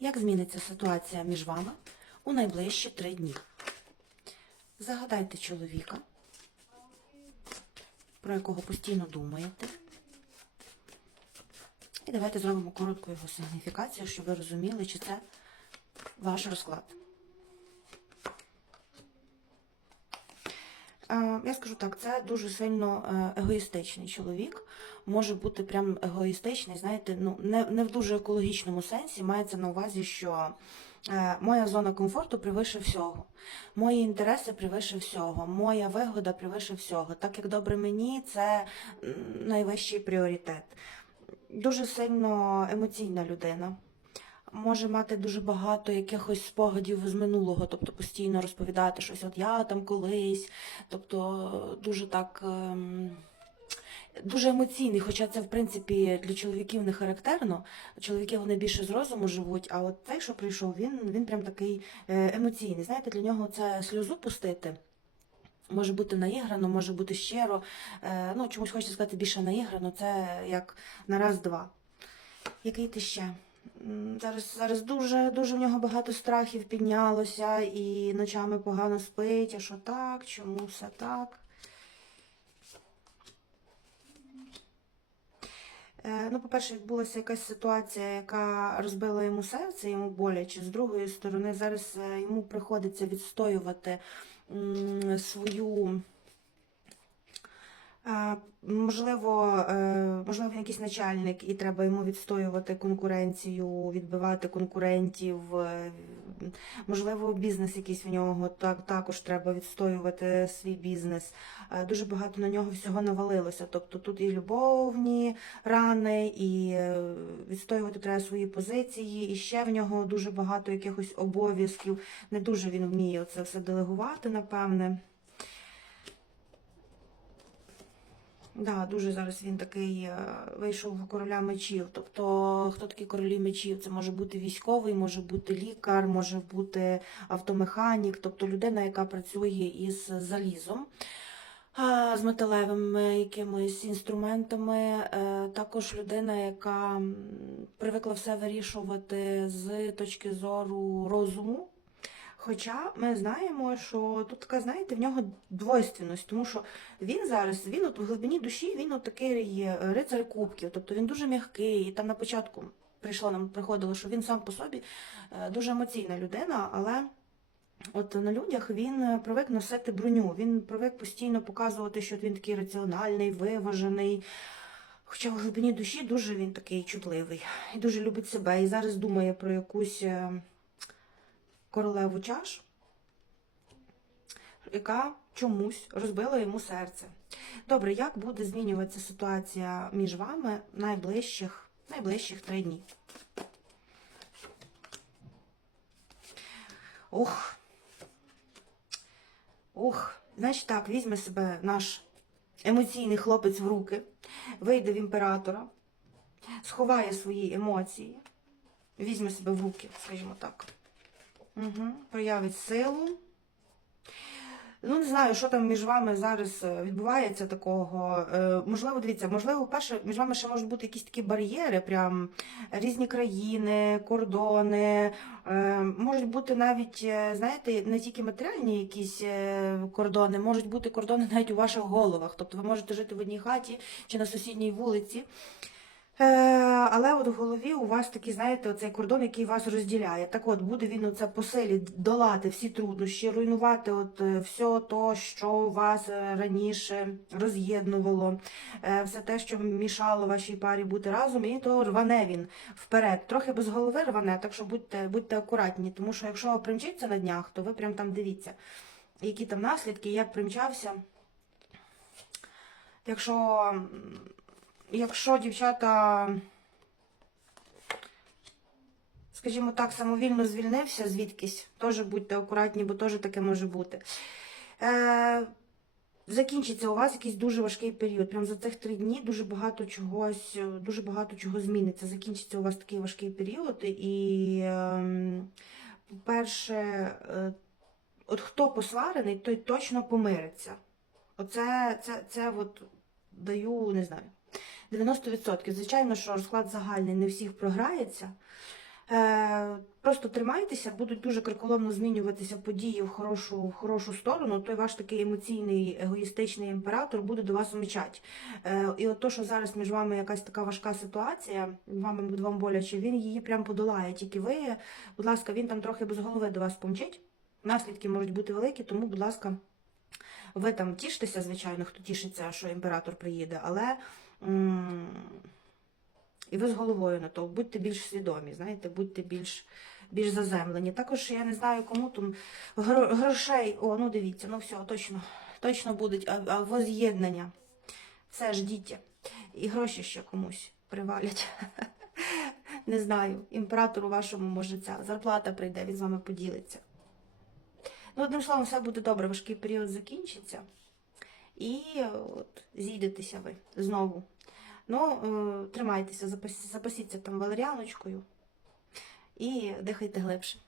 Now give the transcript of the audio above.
як зміниться ситуація між вами у найближчі три дні. Загадайте чоловіка, про якого постійно думаєте. І давайте зробимо коротку його сигніфікацію, щоб ви розуміли, чи це ваш розклад. Я скажу так, це дуже сильно е, егоїстичний чоловік. Може бути прям егоїстичний, знаєте, ну не, не в дуже екологічному сенсі. Мається на увазі, що е, моя зона комфорту превише всього. Мої інтереси превише всього, моя вигода превише всього. Так як добре мені, це найвищий пріоритет. Дуже сильно емоційна людина. Може мати дуже багато якихось спогадів з минулого, тобто постійно розповідати щось, от я там колись, тобто дуже так. ем, Дуже емоційний, хоча це, в принципі, для чоловіків не характерно. Чоловіки вони більше з розуму живуть, а от цей, що прийшов, він, він прям такий е, емоційний. Знаєте, для нього це сльозу пустити. Може бути наіграно, може бути щиро. Е, ну, чомусь хочеться сказати більше наіграно, це як на раз-два. Який ти ще? Зараз, зараз дуже, дуже в нього багато страхів піднялося, і ночами погано спить, а що так, чому все так? Е, Ну, по-перше, відбулася якась ситуація, яка розбила йому серце, йому боляче. З другої сторони, зараз е, йому приходиться відстоювати свою. Можливо, е, можливо, якийсь начальник, і треба йому відстоювати конкуренцію, відбивати конкурентів. е, Можливо, бізнес якийсь в нього так також треба відстоювати свій бізнес. Е, Дуже багато на нього всього навалилося. Тобто тут і любовні рани, і відстоювати треба свої позиції, і ще в нього дуже багато якихось обов'язків. Не дуже він вміє це все делегувати, напевне. Да, дуже зараз він такий е, вийшов короля мечів. Тобто, хто такі королі мечів? Це може бути військовий, може бути лікар, може бути автомеханік, тобто людина, яка працює із залізом, з металевими якимись інструментами. Е, Також людина, яка привикла все вирішувати з точки зору розуму. Хоча ми знаємо, що тут така, знаєте, в нього двойственність, тому що він зараз, він от в глибині душі, він от такий е, рицар кубків, тобто він дуже м'який. І там на початку прийшло нам приходило, що він сам по собі е, дуже емоційна людина, але от на людях він е, привик носити броню, він привик постійно показувати, що він такий раціональний, виважений. Хоча в глибині душі дуже він такий чутливий і дуже любить себе. І зараз думає про якусь королеву чаш, яка чомусь розбила йому серце. Добре, як буде змінюватися ситуація між вами найближчих, найближчих три дні? Ох. Ох, значить так, візьме себе наш емоційний хлопець в руки, вийде в імператора, сховає свої емоції, візьме себе в руки, скажімо так. Угу. Проявить силу. Ну, не знаю, що там між вами зараз е, відбувається такого. Е, можливо, дивіться, можливо, перше, між вами ще можуть бути якісь такі бар'єри, прям різні країни, кордони. Е, можуть бути навіть, е, знаєте, не тільки матеріальні якісь е, кордони, можуть бути кордони навіть у ваших головах. Тобто ви можете жити в одній хаті чи на сусідній вулиці. Е, але от в голові у вас такий, знаєте, оцей кордон, який вас розділяє. Так от, буде він оце по силі долати всі труднощі, руйнувати от е, все то, що вас е, раніше роз'єднувало, все те, що мішало вашій парі бути разом, і то рване він вперед. Трохи без голови рване, так що будьте, будьте акуратні, тому що якщо примчиться на днях, то ви прям там дивіться, які там наслідки, як примчався. Якщо якщо дівчата, скажімо так, самовільно звільнився звідкись, теж будьте акуратні, бо теж таке може бути. Е, закінчиться у вас якийсь дуже важкий період. Прям за цих три дні дуже багато чогось, е, дуже багато чого зміниться. Закінчиться у вас такий важкий період. І, ем, по-перше, е, от хто посварений, той точно помириться. Оце це, це от даю, не знаю. 90%. Звичайно, що розклад загальний не всіх програється. Е, Просто тримайтеся, будуть дуже криколомно змінюватися події в хорошу, в хорошу сторону. Той ваш такий емоційний, егоїстичний імператор буде до вас умічати. Е, і от то, що зараз між вами якась така важка ситуація, вам, вам боляче, він її прям подолає. Тільки ви, будь ласка, він там трохи без голови до вас помчить. Наслідки можуть бути великі, тому, будь ласка, ви там тіштеся, звичайно, хто тішиться, що імператор приїде, але. І ви з головою на то, будьте більш свідомі, знаєте, будьте більш, більш заземлені. Також я не знаю, кому там грошей. О, ну дивіться, ну все, точно, точно будуть, воз'єднання. Все, ждіть. І гроші ще комусь привалять. Не знаю, імператору вашому може ця зарплата прийде, він з вами поділиться. Ну, одним словом, все буде добре, важкий період закінчиться. І е, от, зійдетеся ви знову. Ну, е, тримайтеся, запас- запасіться там валеріаночкою і дихайте глибше.